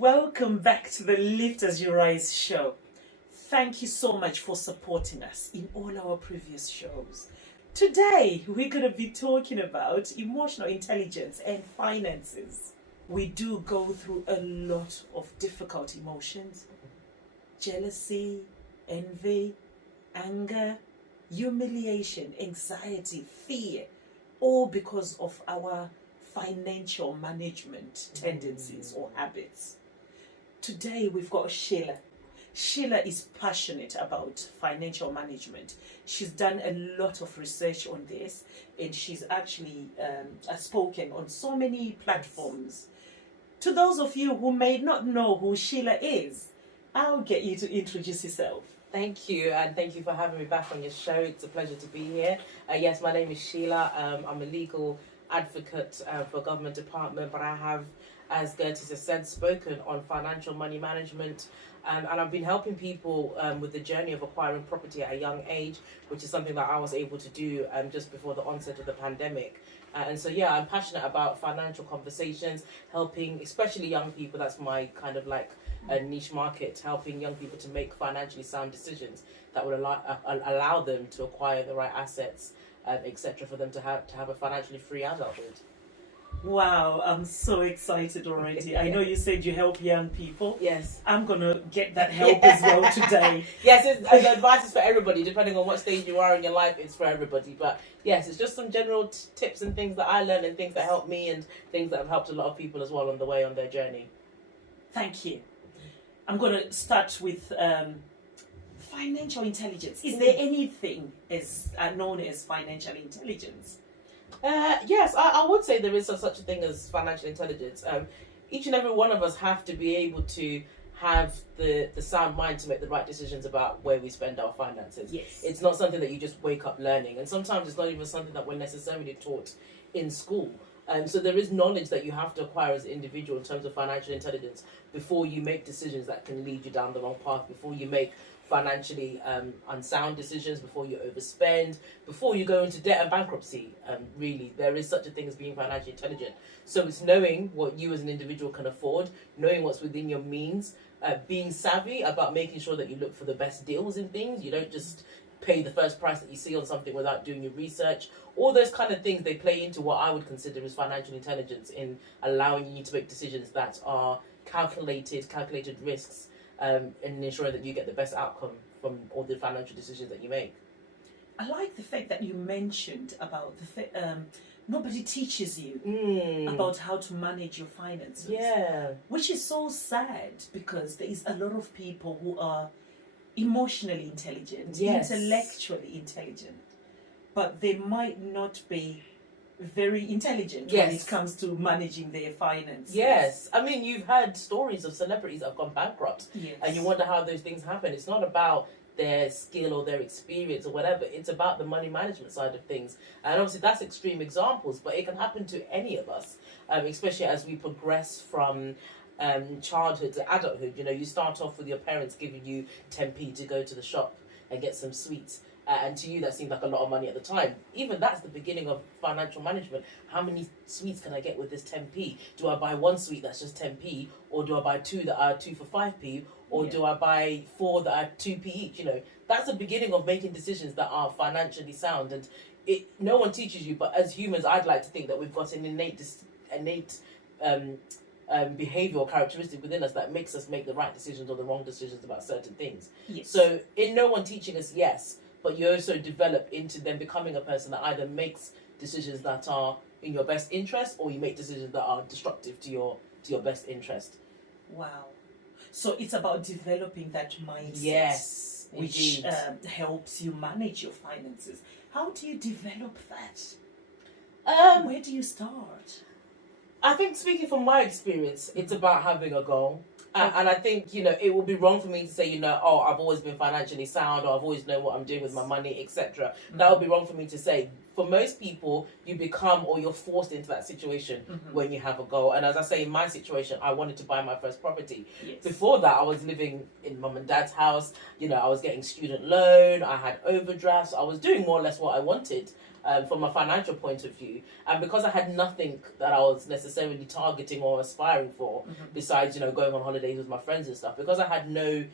Welcome back to the Lift as You Rise show. Thank you so much for supporting us in all our previous shows. Today, we're going to be talking about emotional intelligence and finances. We do go through a lot of difficult emotions: jealousy, envy, anger, humiliation, anxiety, fear, all because of our financial management tendencies or habits. Today we've got Sheila. Sheila is passionate about financial management. She's done a lot of research on this, and she's actually spoken on so many platforms. To those of you who may not know who Sheila is, I'll get you to introduce yourself. Thank you, and thank you for having me back on your show. It's a pleasure to be here. Yes, my name is Sheila. I'm a legal advocate for a government department, but I have, as Gertie has said, spoken on financial money management, and I've been helping people with the journey of acquiring property at a young age, which is something that I was able to do just before the onset of the pandemic. And so, yeah, I'm passionate about financial conversations, helping especially young people. That's my kind of like a niche market, helping young people to make financially sound decisions that will allow them to acquire the right assets, etc., for them to have a financially free adulthood. Wow, I'm so excited already. I know you said you help young people. Yes. I'm going to get that help as well today. Yes, the advice is for everybody, depending on what stage you are in your life, it's for everybody. But yes, it's just some general tips and things that I learned and things that helped me and things that have helped a lot of people as well on the way on their journey. Thank you. I'm going to start with financial intelligence. Is there anything known as financial intelligence? Yes, I would say there is such a thing as financial intelligence. Each and every one of us have to be able to have the sound mind to make the right decisions about where we spend our finances. Yes. It's not something that you just wake up learning, and sometimes it's not even something that we're necessarily taught in school. So there is knowledge that you have to acquire as an individual in terms of financial intelligence before you make decisions that can lead you down the wrong path, before you make financially unsound decisions, before you overspend, before you go into debt and bankruptcy. Really, there is such a thing as being financially intelligent. So it's knowing what you as an individual can afford, knowing what's within your means, being savvy about making sure that you look for the best deals in things. You don't just pay the first price that you see on something without doing your research. All those kind of things, they play into what I would consider as financial intelligence in allowing you to make decisions that are calculated risks, and ensuring that you get the best outcome from all the financial decisions that you make. I like the fact that you mentioned about nobody teaches you about how to manage your finances. Yeah. Which is so sad, because there is a lot of people who are emotionally intelligent, yes, intellectually intelligent, but they might not be very intelligent yes, when it comes to managing their finances. Yes. I mean, you've heard stories of celebrities that have gone bankrupt. Yes. And you wonder how those things happen. It's not about their skill or their experience or whatever. It's about the money management side of things. And obviously that's extreme examples, but it can happen to any of us, especially as we progress from childhood to adulthood. You know, you start off with your parents giving you 10p to go to the shop and get some sweets. And to you, that seemed like a lot of money at the time. Even that's the beginning of financial management. How many sweets can I get with this 10p? Do I buy one sweet that's just 10p? Or do I buy two that are 2 for 5p? Or do I buy 4 that are 2p each? You know, that's the beginning of making decisions that are financially sound. And no one teaches you, but as humans, I'd like to think that we've got an innate behavioural characteristic within us that makes us make the right decisions or the wrong decisions about certain things. Yes. So in no one teaching us, yes, but you also develop into then becoming a person that either makes decisions that are in your best interest, or you make decisions that are destructive to your best interest. Wow. So it's about developing that mindset. Yes, which helps you manage your finances. How do you develop that? Where do you start? I think, speaking from my experience, it's about having a goal. And I think, you know, it would be wrong for me to say, you know, I've always been financially sound, or I've always known what I'm doing with my money, etc. That would be wrong for me to say. for most people, you become or you're forced into that situation when you have a goal. And as I say, in my situation, I wanted to buy my first property. Yes. Before that, I was living in mum and dad's house. You know, I was getting student loan. I had overdrafts. I was doing more or less what I wanted. From a financial point of view, and because I had nothing that I was necessarily targeting or aspiring for, besides, you know, going on holidays with my friends and stuff, because I had no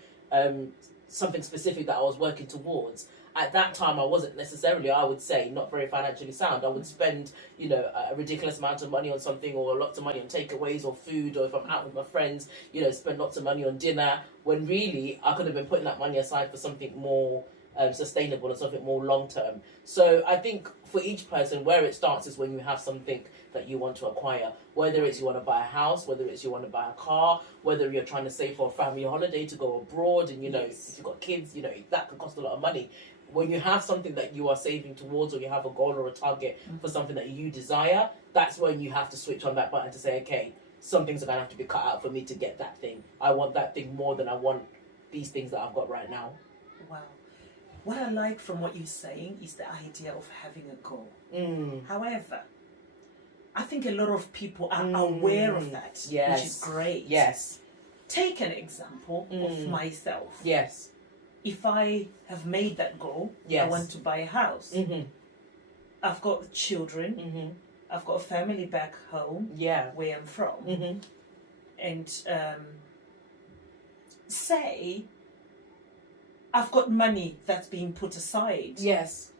something specific that I was working towards, at that time I wasn't necessarily, I would say, not very financially sound. I would spend, you know, a ridiculous amount of money on something, or lots of money on takeaways or food, or if I'm out with my friends, you know, spend lots of money on dinner, when really I could have been putting that money aside for something more sustainable and something more long term. So I think for each person, where it starts is when you have something that you want to acquire, whether it's you want to buy a house, whether it's you want to buy a car, whether you're trying to save for a family holiday to go abroad, and you know, if you've got kids, you know, that could cost a lot of money. When you have something that you are saving towards, or you have a goal or a target for something that you desire, that's when you have to switch on that button to say, okay, some things are going to have to be cut out for me to get that thing. I want that thing more than I want these things that I've got right now. Wow. What I like from what you're saying is the idea of having a goal. However, I think a lot of people are aware of that, which is great. Yes. Take an example of myself. Yes. If I have made that goal, I want to buy a house. I've got children. I've got a family back home where I'm from. And say I've got money that's being put aside. Yes.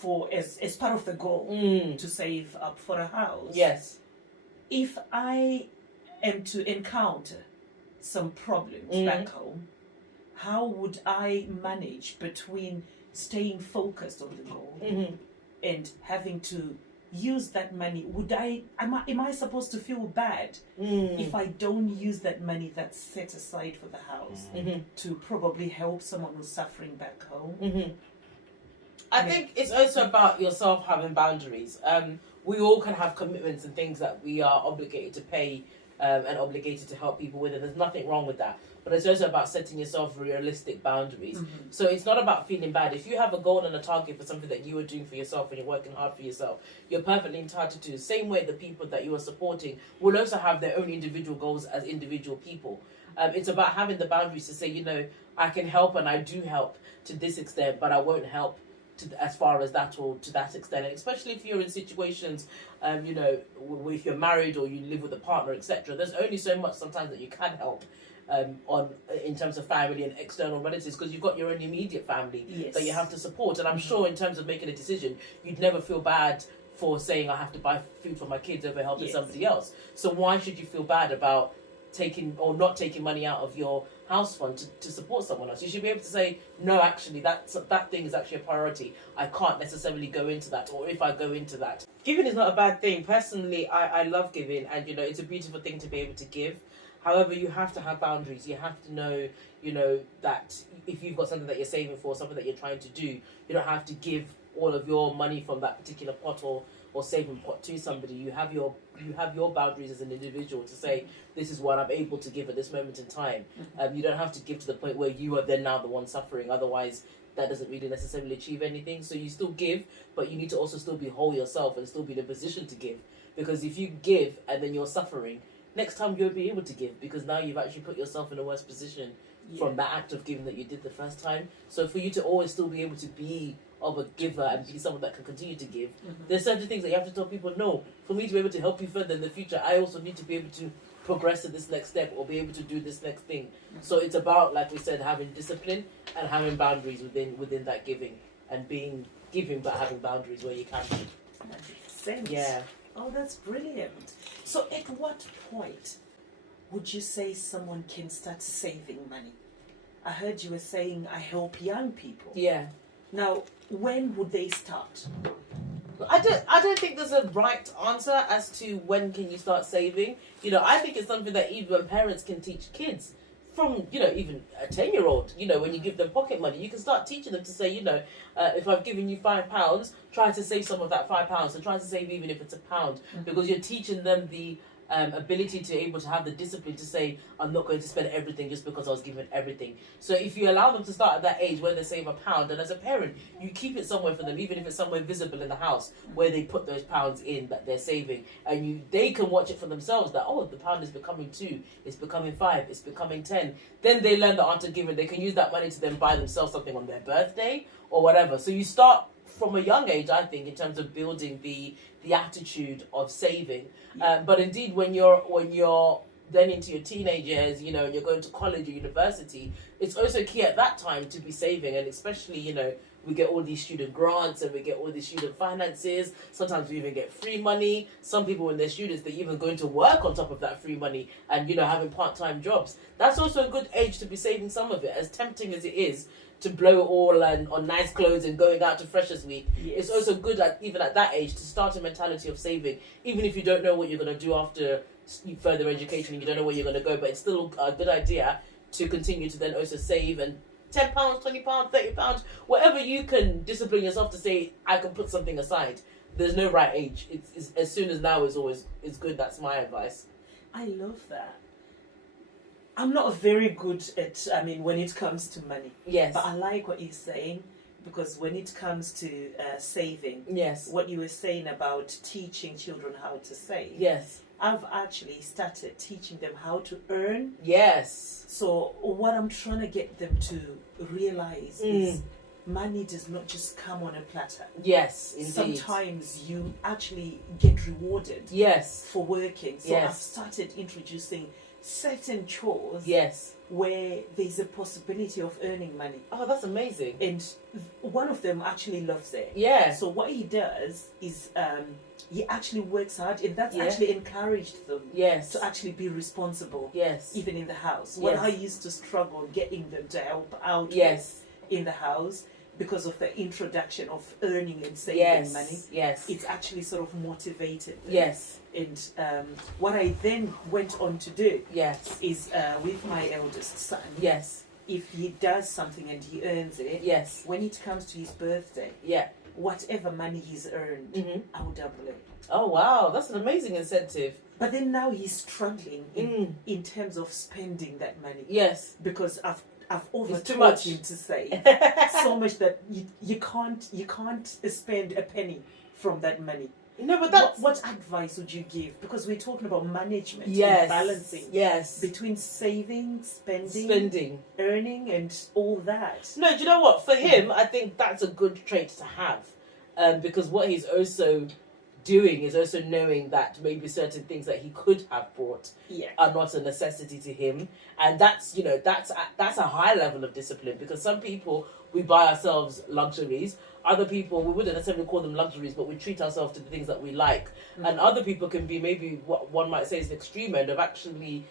For as part of the goal to save up for a house. Yes. If I am to encounter some problems back home, how would I manage between staying focused on the goal and having to use that money? Am I supposed to feel bad if I don't use that money that's set aside for the house to probably help someone who's suffering back home? I think it's also about yourself having boundaries. We all can have commitments and things that we are obligated to pay and obligated to help people with, and there's nothing wrong with that. But it's also about setting yourself realistic boundaries. So it's not about feeling bad. If you have a goal and a target for something that you are doing for yourself and you're working hard for yourself, you're perfectly entitled to. The same way the people that you are supporting will also have their own individual goals as individual people. It's about having the boundaries to say, you know, I can help and I do help to this extent, but I won't help as far as that or to that extent. And especially if you're in situations, you know, if you're married or you live with a partner, etc. There's only so much sometimes that you can help in terms of family and external relatives, because you've got your own immediate family that you have to support. And I'm sure in terms of making a decision, you'd never feel bad for saying I have to buy food for my kids over helping somebody else. So why should you feel bad about taking or not taking money out of your house fund to support someone else? You should be able to say, no, actually that thing is actually a priority. I can't necessarily go into that, or if I go into that. Giving is not a bad thing. Personally, I love giving, and you know, it's a beautiful thing to be able to give. However, you have to have boundaries. You have to know, you know, that if you've got something that you're saving for, something that you're trying to do, you don't have to give all of your money from that particular pot or saving pot to somebody. You have your boundaries as an individual to say, this is what I'm able to give at this moment in time. You don't have to give to the point where you are then now the one suffering. Otherwise, that doesn't really necessarily achieve anything. So you still give, but you need to also still be whole yourself and still be in a position to give. Because if you give and then you're suffering, next time you'll be able to give, because now you've actually put yourself in a worse position from that act of giving that you did the first time. So for you to always still be able to be of a giver and be someone that can continue to give, there's certain things that you have to tell people, no, for me to be able to help you further in the future, I also need to be able to progress to this next step or be able to do this next thing. So it's about, like we said, having discipline and having boundaries within that giving, and being giving but having boundaries where you can be. 100%. Yeah. Oh, that's brilliant. So at what point would you say someone can start saving money? I heard you were saying I help young people. Yeah. Now, when would they start? I don't think there's a right answer as to when can you start saving. You know, I think it's something that even parents can teach kids from, you know, even a 10-year-old. You know, when you give them pocket money, you can start teaching them to say, you know, if I've given you £5, try to save some of that £5 and try to save even if it's £1, because you're teaching them the ability to able to have the discipline to say, I'm not going to spend everything just because I was given everything. So if you allow them to start at that age where they save £1, and as a parent, you keep it somewhere for them, even if it's somewhere visible in the house where they put those pounds in that they're saving, and they can watch it for themselves that, oh, the pound is becoming 2, it's becoming 5, it's becoming 10. Then they learn that after giving, they can use that money to then buy themselves something on their birthday or whatever. So you start from a young age, I think, in terms of building the attitude of saving. But indeed, when you're then into your teenage years, you know, and you're going to college or university, it's also key at that time to be saving. And especially, you know, we get all these student grants and we get all these student finances. Sometimes we even get free money. Some people, when they're students, they're even going to work on top of that free money and, you know, having part-time jobs. That's also a good age to be saving some of it, as tempting as it is to blow it all on nice clothes and going out to Freshers Week. Yes. It's also good, even at that age, to start a mentality of saving, even if you don't know what you're going to do after further education and you don't know where you're going to go. But it's still a good idea to continue to then also save, and £10, £20, £30, whatever you can discipline yourself to say, I can put something aside. There's no right age. It's as soon as now is good. That's my advice. I love that. I'm not very good at, when it comes to money. Yes. But I like what you're saying, because when it comes to saving, yes, what you were saying about teaching children how to save. Yes. I've actually started teaching them how to earn. Yes. So what I'm trying to get them to realize is money does not just come on a platter. Yes, indeed. Sometimes you actually get rewarded. Yes. For working. So yes. I've started introducing certain chores. Yes. Where there's a possibility of earning money. Oh, that's amazing. And one of them actually loves it. Yeah. So what he does is he actually works hard, and that's actually encouraged them. Yes. To actually be responsible. Yes. Even in the house. Yes. When I used to struggle getting them to help out. Yes. In the house, because of the introduction of earning and saving money. Yes. It's actually sort of motivated them. Yes. And what I then went on to do is with my eldest son. Yes. If he does something and he earns it, when it comes to his birthday, whatever money he's earned, I'll double it. Oh wow, that's an amazing incentive. But then now he's struggling in terms of spending that money. Yes. Because I've overtaught him to save so much that you can't spend a penny from that money. No, but that's... What advice would you give? Because we're talking about management and balancing between saving, spending, earning, and all that. No, do you know what? For him, I think that's a good trait to have, because what he's also doing is also knowing that maybe certain things that he could have bought are not a necessity to him, and that's a high level of discipline, because some people, we buy ourselves luxuries. Other people, we wouldn't necessarily call them luxuries, but we treat ourselves to the things that we like. And other people can be maybe what one might say is the extreme end of actually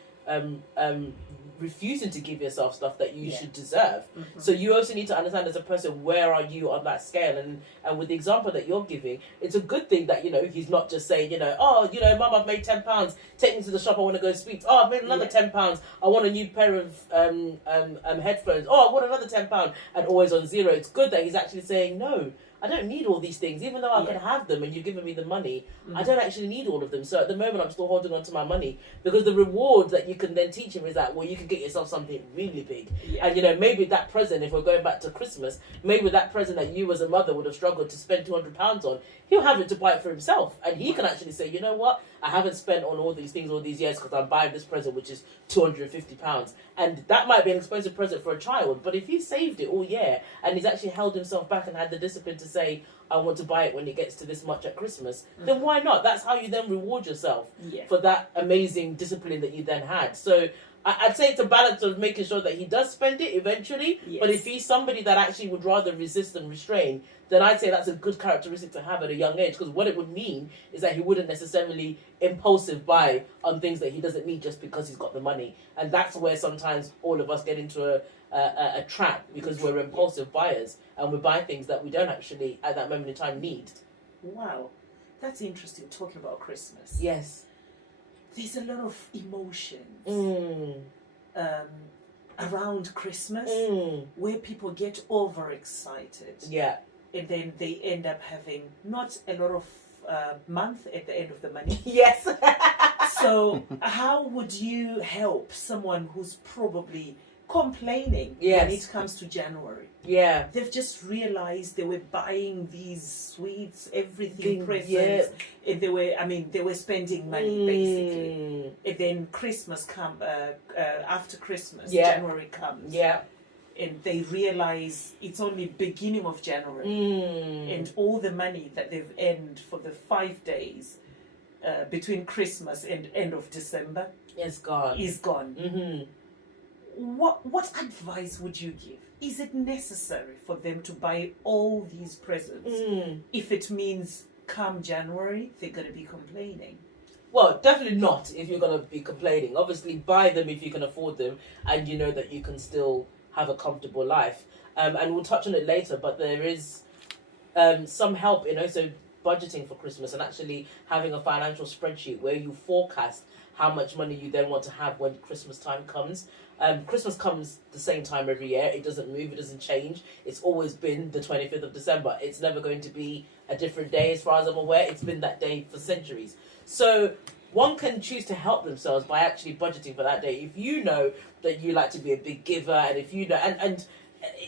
refusing to give yourself stuff that you should deserve. So you also need to understand as a person, where are you on that scale? And with the example that you're giving, it's a good thing that, he's not just saying, oh, Mum, I've made £10, take me to the shop, I want to go sweets. Oh, I've made another £10, I want a new pair of headphones. Oh, I want another £10, and always on zero. It's good that he's actually saying, no, I don't need all these things, even though I can have them and you've given me the money. I don't actually need all of them. So at the moment, I'm still holding on to my money, because the reward that you can then teach him is that, well, you can get yourself something really big. And, maybe that present, if we're going back to Christmas, maybe that present that you as a mother would have struggled to spend £200 on, he'll have it to buy it for himself. And he can actually say, you know what? I haven't spent on all these things all these years because I'm buying this present, which is £250. And that might be an expensive present for a child. But if he saved it all year and he's actually held himself back and had the discipline to say, I want to buy it when it gets to this much at Christmas, then why not? That's how you then reward yourself for that amazing discipline that you then had. So I'd say it's a balance of making sure that he does spend it eventually, but if he's somebody that actually would rather resist and restrain, then I'd say that's a good characteristic to have at a young age, because what it would mean is that he wouldn't necessarily impulsive buy on things that he doesn't need just because he's got the money. And that's where sometimes all of us get into a trap, because we're impulsive buyers and we buy things that we don't actually at that moment in time need. Wow, that's interesting, talking about Christmas. Yes. There's a lot of emotions around Christmas where people get overexcited. Yeah. And then they end up having not a lot of month at the end of the money. Yes. So how would you help someone who's probably complaining when Yes. it comes to January? Yeah. They've just realized they were buying these sweets, everything, presents. Yeah. They were spending money basically. And then Christmas after Christmas, Yeah. January comes. Yeah. And they realize it's only beginning of January. And all the money that they've earned for the 5 days between Christmas and end of December It's gone. is gone. Mm-hmm. What advice would you give? Is it necessary for them to buy all these presents if it means come January they're going to be complaining? Well, definitely not if you're going to be complaining. Obviously, buy them if you can afford them and you know that you can still have a comfortable life. And we'll touch on it later, but there is some help in also budgeting for Christmas and actually having a financial spreadsheet where you forecast how much money you then want to have when Christmas time comes. Christmas comes the same time every year. It doesn't move, it doesn't change. It's always been the 25th of December. It's never going to be a different day as far as I'm aware. It's been that day for centuries. So one can choose to help themselves by actually budgeting for that day. If you know that you like to be a big giver, and if you know, and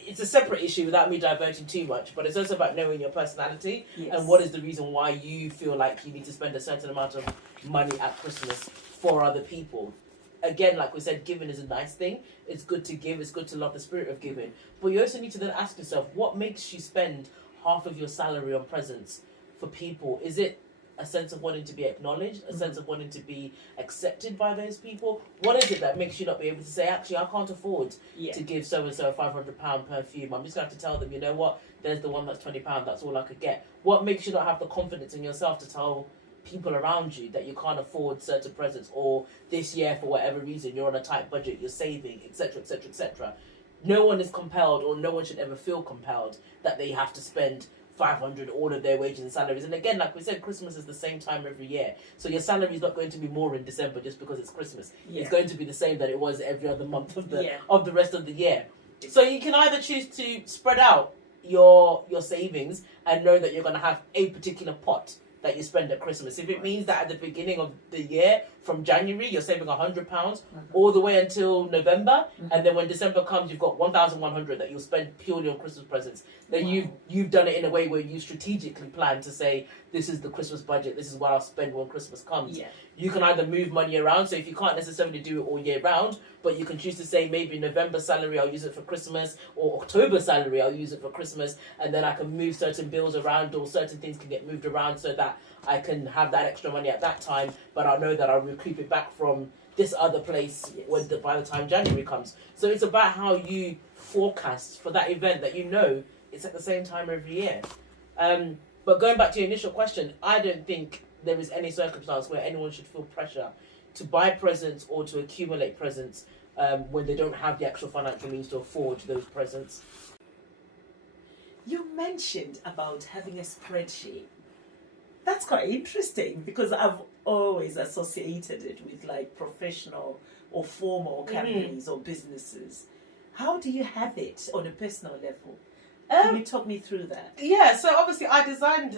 it's a separate issue without me diverting too much, but it's also about knowing your personality and what is the reason why you feel like you need to spend a certain amount of money at Christmas for other people. Again, like we said, giving is a nice thing. It's good to give. It's good to love the spirit of giving. But you also need to then ask yourself, what makes you spend half of your salary on presents for people? Is it a sense of wanting to be acknowledged, a sense of wanting to be accepted by those people? What is it that makes you not be able to say, actually, I can't afford to give so-and-so a £500 perfume. I'm just going to have to tell them, you know what, there's the one that's £20, that's all I could get. What makes you not have the confidence in yourself to tell people around you that you can't afford certain presents, or this year, for whatever reason, you're on a tight budget, you're saving, etc., etc., etc. No one is compelled, or no one should ever feel compelled that they have to spend 500 all of their wages and salaries. And again, like we said, Christmas is the same time every year, so your salary is not going to be more in December just because it's Christmas. It's going to be the same that it was every other month of the rest of the year. So you can either choose to spread out your savings and know that you're going to have a particular pot that you spend at Christmas. If it means that at the beginning of the year, from January, you're saving £100 all the way until November, and then when December comes, you've got 1,100 that you'll spend purely on Christmas presents. Then you've done it in a way where you strategically plan to say, this is the Christmas budget, this is what I'll spend when Christmas comes. You can either move money around, so if you can't necessarily do it all year round, but you can choose to say, maybe November salary, I'll use it for Christmas, or October salary, I'll use it for Christmas, and then I can move certain bills around, or certain things can get moved around so that I can have that extra money at that time, but I'll know that I'll recoup it back from this other place by the time January comes. So it's about how you forecast for that event that you know it's at the same time every year. But going back to your initial question, I don't think there is any circumstance where anyone should feel pressure to buy presents or to accumulate presents when they don't have the actual financial means to afford those presents. You mentioned about having a spreadsheet. That's quite interesting because I've always associated it with like professional or formal companies or businesses. How do you have it on a personal level? Can you talk me through that? Yeah, so obviously I designed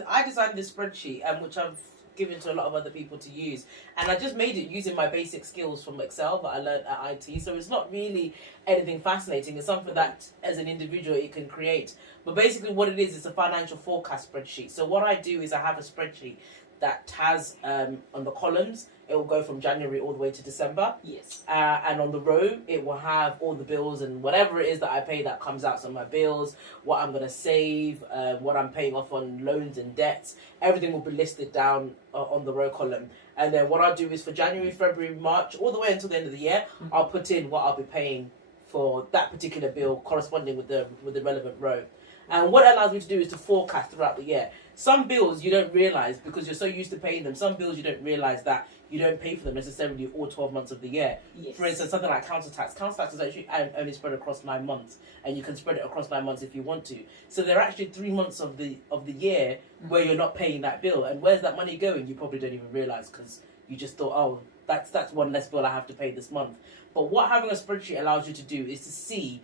this spreadsheet, which I've given to a lot of other people to use, and I just made it using my basic skills from Excel that I learned at IT. So it's not really anything fascinating. It's something that as an individual you can create. But basically what it is a financial forecast spreadsheet. So what I do is I have a spreadsheet that has on the columns, it will go from January all the way to December. Yes. And on the row, it will have all the bills and whatever it is that I pay that comes out. So my bills, what I'm going to save, what I'm paying off on loans and debts, everything will be listed down on the row column. And then what I'll do is for January, February, March, all the way until the end of the year, I'll put in what I'll be paying for that particular bill corresponding with the relevant row. And what it allows me to do is to forecast throughout the year. Some bills you don't realise because you're so used to paying them. Some bills you don't realise that you don't pay for them necessarily all 12 months of the year. Yes. For instance, something like council tax. Council tax is actually only spread across 9 months, and you can spread it across 9 months if you want to. So there are actually 3 months of the year where you're not paying that bill. And where's that money going? You probably don't even realise because you just thought, oh, that's one less bill I have to pay this month. But what having a spreadsheet allows you to do is to see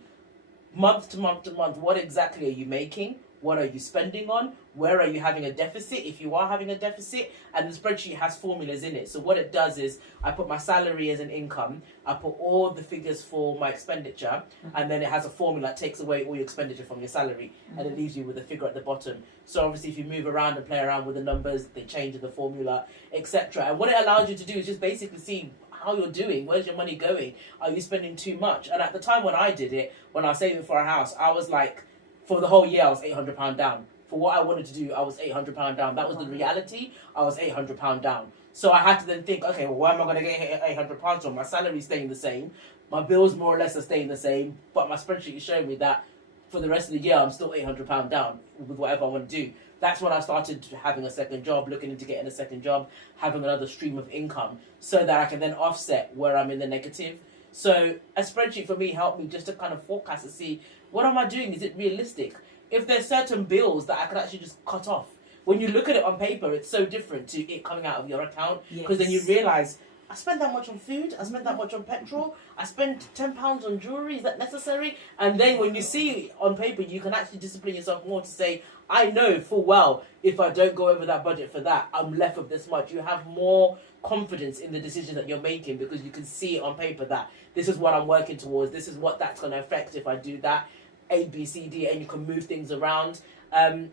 month to month to month, what exactly are you making? what are you spending on, where are you having a deficit, if you are having a deficit, and the spreadsheet has formulas in it. So what it does is I put my salary as an income, I put all the figures for my expenditure, and then it has a formula that takes away all your expenditure from your salary, and it leaves you with a figure at the bottom. So obviously if you move around and play around with the numbers, they change in the formula, etc. And what it allows you to do is just basically see how you're doing, where's your money going, are you spending too much? And at the time when I did it, when I was saving for a house, I was like, for the whole year I was £800 down. For what I wanted to do, I was £800 down. That was the reality. I was £800 down. So I had to then think, okay, well, where am I going to get £800 from? My salary's staying the same, my bills more or less are staying the same, but my spreadsheet is showing me that for the rest of the year I'm still £800 down with whatever I want to do. That's when I started having a second job, looking into getting a second job, having another stream of income, so that I can then offset where I'm in the negative. So a spreadsheet for me helped me just to kind of forecast and see, what am I doing? Is it realistic? If there's certain bills that I could actually just cut off. When you look at it on paper, it's so different to it coming out of your account. Because then you realise, I spend that much on food, I spend that much on petrol, I spend £10 on jewellery, is that necessary? And then when you see on paper, you can actually discipline yourself more to say, I know full well, if I don't go over that budget for that, I'm left with this much. You have more confidence in the decision that you're making because you can see it on paper that this is what I'm working towards, this is what that's going to affect if I do that, A, B, C, D, and you can move things around. And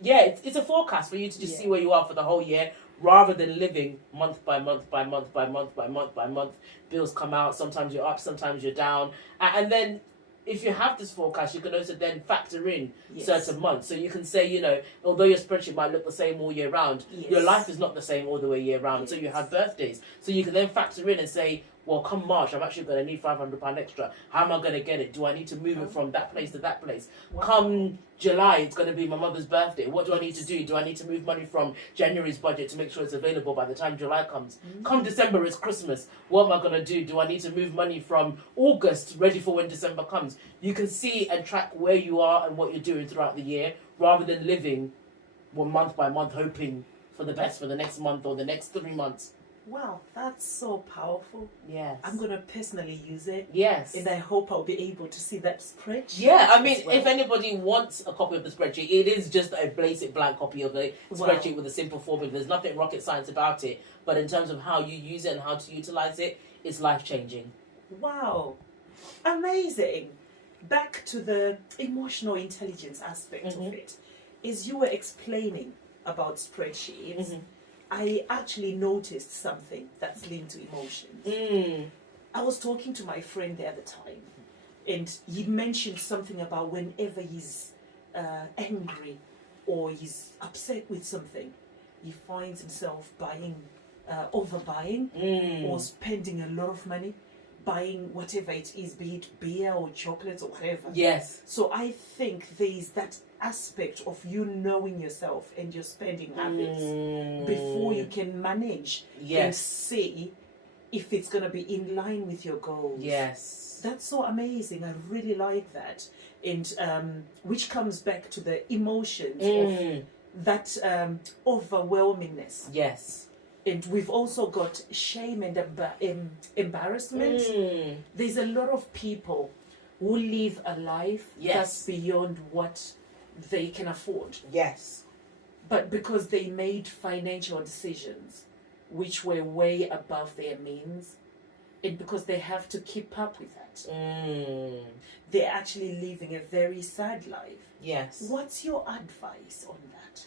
yeah, it's a forecast for you to just see where you are for the whole year, rather than living month by month by month by month by month by month. Bills come out, sometimes you're up, sometimes you're down. And then if you have this forecast, you can also then factor in certain months. So you can say, you know, although your spreadsheet might look the same all year round, your life is not the same all the way year round. So you have birthdays. So you can then factor in and say, well, come March, I'm actually going to need £500 extra. How am I going to get it? Do I need to move it from that place to that place? Come July, it's going to be my mother's birthday. What do I need to do? Do I need to move money from January's budget to make sure it's available by the time July comes? Come December, it's Christmas. What am I going to do? Do I need to move money from August ready for when December comes? You can see and track where you are and what you're doing throughout the year, rather than living one month by month hoping for the best for the next month or the next 3 months. Wow, that's so powerful. Yes. I'm going to personally use it. Yes. And I hope I'll be able to see that spreadsheet. Yeah, I mean, if anybody wants a copy of the spreadsheet, it is just a basic blank copy of the spreadsheet with a simple formula. There's nothing rocket science about it. But in terms of how you use it and how to utilize it, it's life-changing. Wow. Amazing. Back to the emotional intelligence aspect of it. As you were explaining about spreadsheets, I actually noticed something that's linked to emotions. I was talking to my friend the other time, and he mentioned something about whenever he's angry or he's upset with something, he finds himself buying, overbuying, or spending a lot of money, buying whatever it is, be it beer or chocolates or whatever. Yes. So I think there's that aspect of you knowing yourself and your spending habits before you can manage and see if it's going to be in line with your goals. Yes. That's so amazing. I really like that. And which comes back to the emotions of that overwhelmingness. Yes. And we've also got shame and embarrassment. There's a lot of people who live a life that's beyond what they can afford. Yes. But because they made financial decisions which were way above their means, and because they have to keep up with that, they're actually living a very sad life. Yes. What's your advice on that?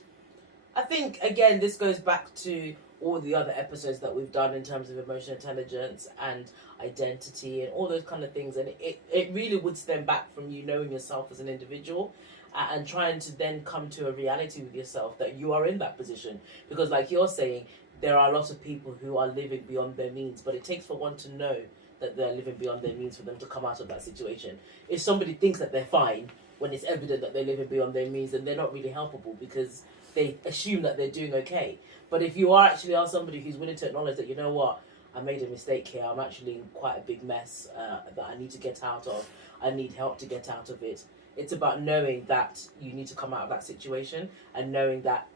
I think, again, this goes back to all the other episodes that we've done in terms of emotional intelligence and identity and all those kind of things. And it really would stem back from you knowing yourself as an individual and trying to then come to a reality with yourself that you are in that position. Because like you're saying, there are a lot of people who are living beyond their means, but it takes for one to know that they're living beyond their means for them to come out of that situation. If somebody thinks that they're fine when it's evident that they're living beyond their means, then they're not really helpable because they assume that they're doing okay. But if you actually are somebody who's willing to acknowledge that, you know what, I made a mistake here, I'm actually in quite a big mess that I need to get out of, I need help to get out of it. It's about knowing that you need to come out of that situation and knowing that,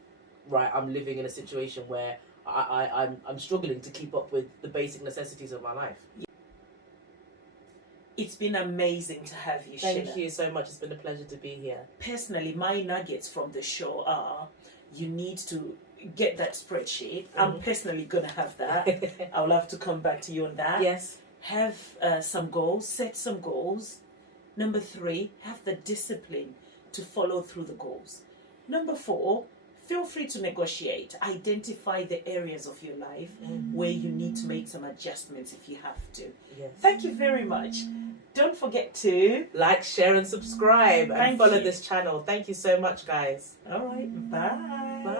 right, I'm living in a situation where I'm struggling to keep up with the basic necessities of my life. It's been amazing to have you, Thank Sheila. you so much. It's been a pleasure to be here. Personally, my nuggets from the show are you need to get that spreadsheet. I'm personally going to have that. I'll have to come back to you on that. Yes. Have some goals, set some goals. Number 3, have the discipline to follow through the goals. Number 4, feel free to negotiate. Identify the areas of your life where you need to make some adjustments if you have to. Yes. Thank you very much. Don't forget to like, share, and subscribe, and Thank follow you. this channel. Thank you so much, guys. All right, bye. Bye.